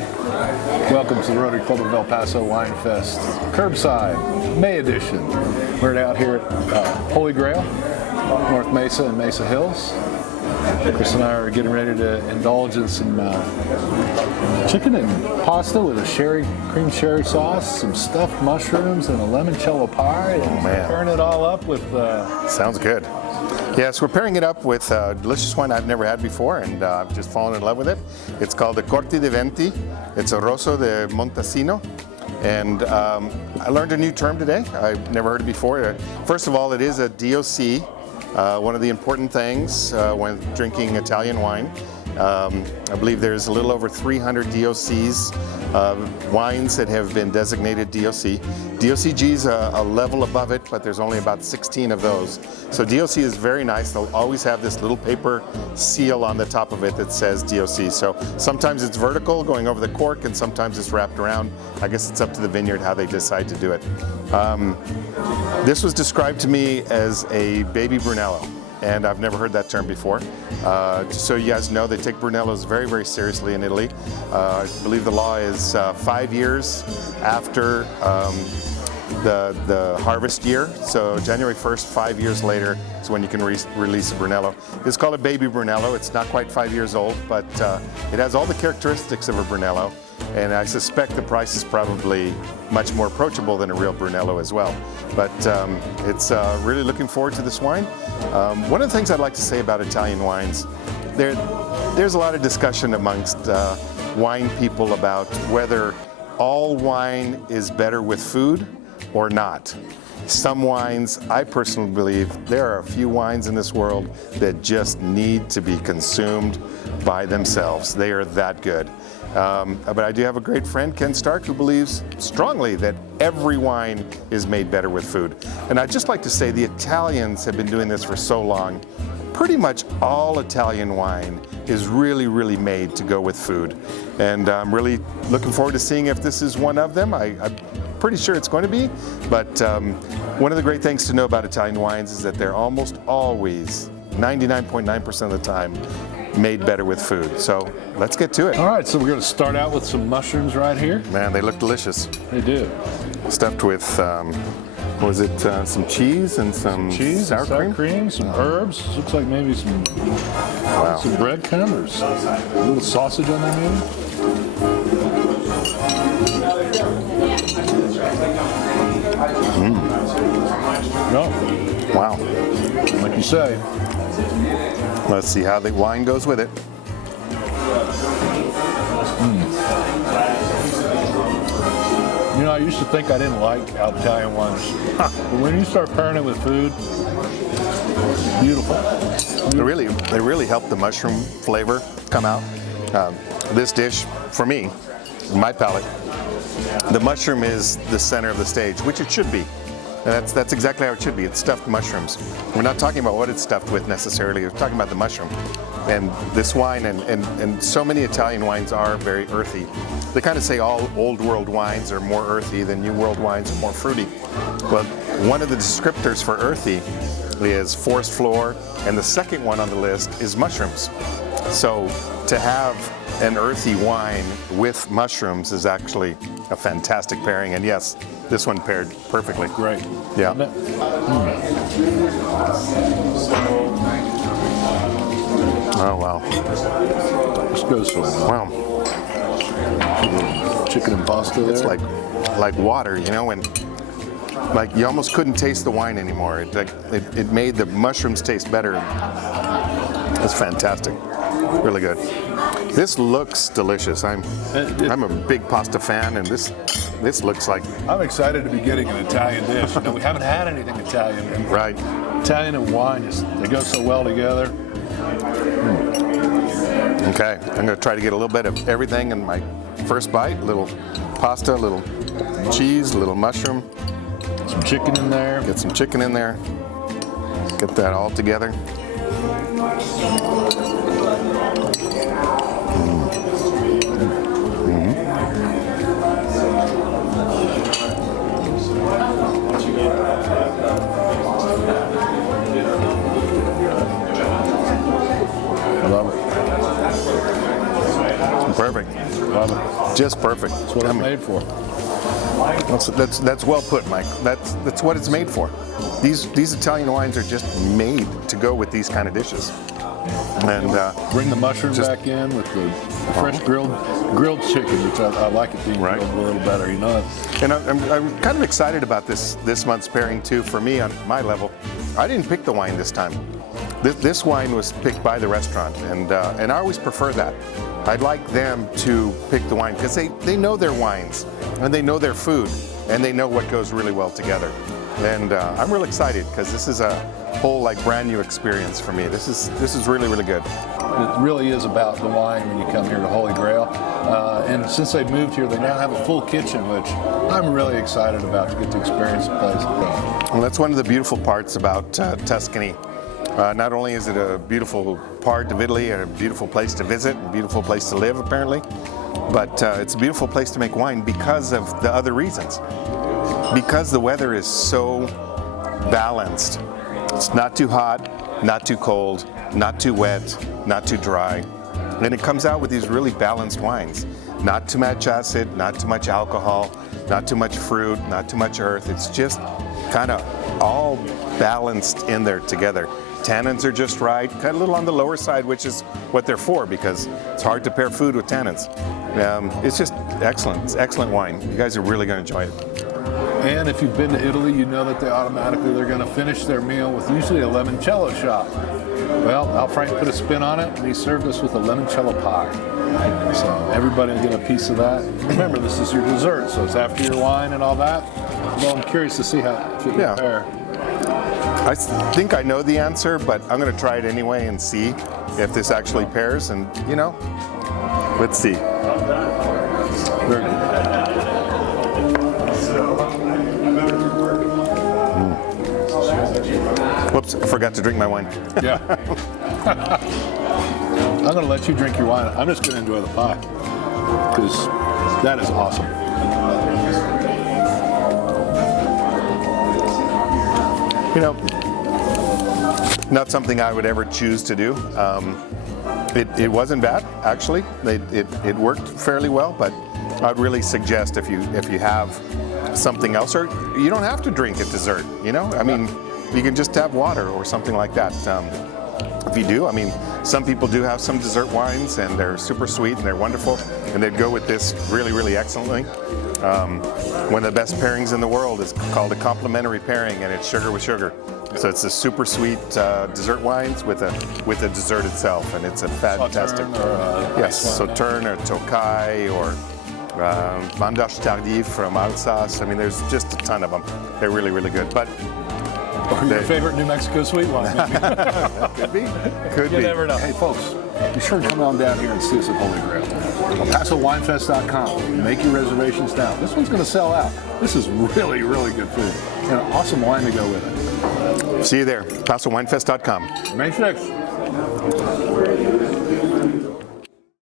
everybody. Welcome to the Rotary Club of El Paso Winefest Curbside May edition. We're out here at Holy Grail, North Mesa and Mesa Hills. Chris and I are getting ready to indulge in some chicken and pasta with a cream sherry sauce, some stuffed mushrooms, and a limoncello pie. And pairing it all up with... Sounds good. Yes, we're pairing it up with a delicious wine I've never had before, and I've just fallen in love with it. It's called the Corti di Venti. It's a Rosso de Montasino. And I learned a new term today. I've never heard it before. First of all, it is a DOC. One of the important things when drinking Italian wine. I believe there's a little over 300 DOCs, wines that have been designated DOC. DOCG is a level above it, but there's only about 16 of those. So DOC is very nice. They'll always have this little paper seal on the top of it that says DOC. So sometimes it's vertical going over the cork, and sometimes it's wrapped around. I guess it's up to the vineyard how they decide to do it. This was described to me as a baby Brunello, and I've never heard that term before. Just so you guys know, they take Brunellos very, very seriously in Italy. I believe the law is 5 years after the harvest year. So January 1st, 5 years later, is when you can release a Brunello. It's called a baby Brunello. It's not quite 5 years old, but it has all the characteristics of a Brunello. And I suspect the price is probably much more approachable than a real Brunello as well. But it's really looking forward to this wine. One of the things I'd like to say about Italian wines, there's a lot of discussion amongst wine people about whether all wine is better with food or not. Some wines, I personally believe, there are a few wines in this world that just need to be consumed by themselves. They are that good. But I do have a great friend, Ken Stark, who believes strongly that every wine is made better with food. And I'd just like to say the Italians have been doing this for so long. Pretty much all Italian wine is really, really made to go with food. And I'm really looking forward to seeing if this is one of them. I'm pretty sure it's going to be. But one of the great things to know about Italian wines is that they're almost always, 99.9% of the time, made better with food. So let's get to it. All right, so we're going to start out with some mushrooms right here. Man, they look delicious. They do. Stuffed with, what was it, some cheese and some sour cream? Some herbs. Looks like maybe some breadcrumb or a little sausage on there maybe. No. Wow. Like you say. Let's see how the wine goes with it. You know, I used to think I didn't like Italian wines. But when you start pairing it with food, beautiful. They really help the mushroom flavor come out. This dish, for me, my palate, the mushroom is the center of the stage, which it should be. And that's exactly how it should be. It's stuffed mushrooms. We're not talking about what it's stuffed with necessarily. We're talking about the mushroom. And this wine and so many Italian wines are very earthy. They kind of say all old world wines are more earthy than new world wines are more fruity. Well, one of the descriptors for earthy is forest floor, and the second one on the list is mushrooms. So to have an earthy wine with mushrooms is actually a fantastic pairing. And yes, this one paired perfectly. Great. Yeah. Oh, wow. This goes for chicken and pasta there. It's like water, you know, and like you almost couldn't taste the wine anymore. It made the mushrooms taste better. It's fantastic. Really good. This looks delicious. I'm a big pasta fan, and this looks like... I'm excited to be getting an Italian dish. You know, we haven't had anything Italian. And right. Italian and wine, they go so well together. Okay, I'm going to try to get a little bit of everything in my first bite. A little pasta, a little cheese, a little mushroom. Some chicken in there. Get some chicken in there. Get that all together. Love it. Perfect. Love it. just perfect. That's what it's made for. That's well put, Mike. That's what it's made for. These Italian wines are just made to go with these kind of dishes. And bring the mushroom back in with the fresh grilled chicken, which I like it being grilled a little better, you know. And I'm kind of excited about this month's pairing too. For me, on my level, I didn't pick the wine this time. This wine was picked by the restaurant, and I always prefer that. I'd like them to pick the wine because they know their wines and they know their food and they know what goes really well together. And I'm real excited because this is a whole brand new experience for me. This is really, really good. It really is about the wine when you come here to Holy Grail. And since they moved here, they now have a full kitchen, which I'm really excited about to get to experience the place. Well, that's one of the beautiful parts about Tuscany. Not only is it a beautiful part of Italy and a beautiful place to visit, a beautiful place to live apparently, but it's a beautiful place to make wine because of the other reasons. Because the weather is so balanced. It's not too hot, not too cold, not too wet, not too dry. And it comes out with these really balanced wines. Not too much acid, not too much alcohol, not too much fruit, not too much earth. It's just kind of all balanced in there together. Tannins are just right, kind of a little on the lower side, which is what they're for because it's hard to pair food with tannins. It's just excellent. It's excellent wine. You guys are really going to enjoy it. And if you've been to Italy, you know that they're going to finish their meal with usually a limoncello shot. Well, Al Frank put a spin on it, and he served us with a limoncello pie. So everybody will get a piece of that. Remember, this is your dessert, so it's after your wine and all that. Well, I'm curious to see how it would pair. I think I know the answer, but I'm going to try it anyway and see if this actually pairs. And, let's see. Very good. Whoops, I forgot to drink my wine. Yeah. I'm going to let you drink your wine. I'm just going to enjoy the pie because that is awesome. Not something I would ever choose to do. It wasn't bad, actually. It worked fairly well, but I'd really suggest if you have something else, or you don't have to drink at dessert, I mean, you can just have water or something like that. If you do, some people do have some dessert wines and they're super sweet and they're wonderful and they'd go with this really, really excellently. One of the best pairings in the world is called a complementary pairing, and it's sugar with sugar. So it's a super sweet dessert wines with a dessert itself, and it's a fantastic. Sauterne or Tokai or Vendange Tardif from Alsace. There's just a ton of them. They're really, really good. But your favorite New Mexico sweet wine? Could be. Could be. You never know. Hey, folks, be sure to come on down here and see us at Holy Grail. PasoWinefest.com. Make your reservations now. This one's going to sell out. This is really, really good food and an awesome wine to go with it. See you there. PasoWinefest.com. May 6th.